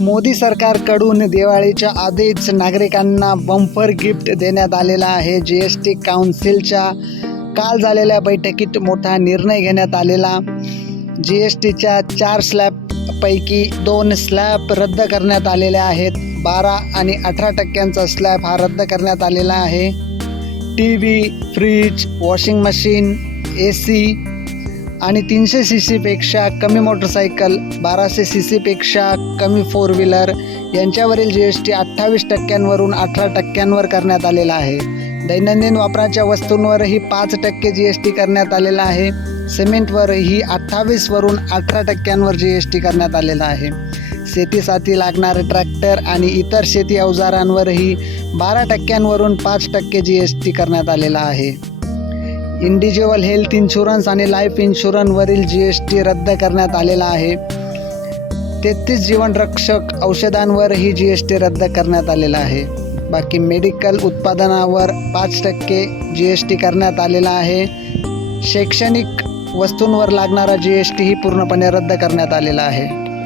मोदी सरकारकडून दिवाळीच्या आधीच नागरिकांना बंपर गिफ्ट देण्यात आलेला आहे. जी एस टी काउन्सिलच्या काल झालेल्या बैठकीत मोठा निर्णय घेण्यात आलेला. जी एस टीच्या चार स्लॅबपैकी दोन स्लॅब रद्द करण्यात आलेल्या आहेत. बारा आणि अठरा टक्क्यांचा स्लॅब हा रद्द करण्यात आलेला आहे. T V fridge washing machine A C आणि तीनशे सी सीपेक्षा कमी मोटरसायकल बाराशे सी सीपेक्षा कमी फोर व्हीलर यांच्यावरील जी एस टी अठ्ठावीस टक्क्यांवरून अठरा टक्क्यांवर करण्यात आलेला आहे. दैनंदिन वापराच्या वस्तूंवरही पाच टक्के जी एस टी करण्यात आलेला आहे. सिमेंटवरही अठ्ठावीसवरून अठरा टक्क्यांवर जी एस टी करण्यात आलेला आहे. शेतीसाठी लागणारे ट्रॅक्टर आणि इतर शेती अवजारांवरही बारा टक्क्यांवरून पाच टक्के जी एस टी करण्यात आलेला आहे. इंडिव्हिज्युअल हेल्थ इन्शुरन्स आणि लाईफ इन्शुरन्सवरील जी एस टी रद्द करण्यात आलेला आहे. तेहतीस जीवनरक्षक औषधांवरही जी एस टी रद्द करण्यात आलेला आहे. बाकी मेडिकल उत्पादनावर पाच टक्के जी एस टी करण्यात आलेला आहे. शैक्षणिक वस्तूंवर लागणारा जी एस टी ही पूर्णपणे रद्द करण्यात आलेला आहे.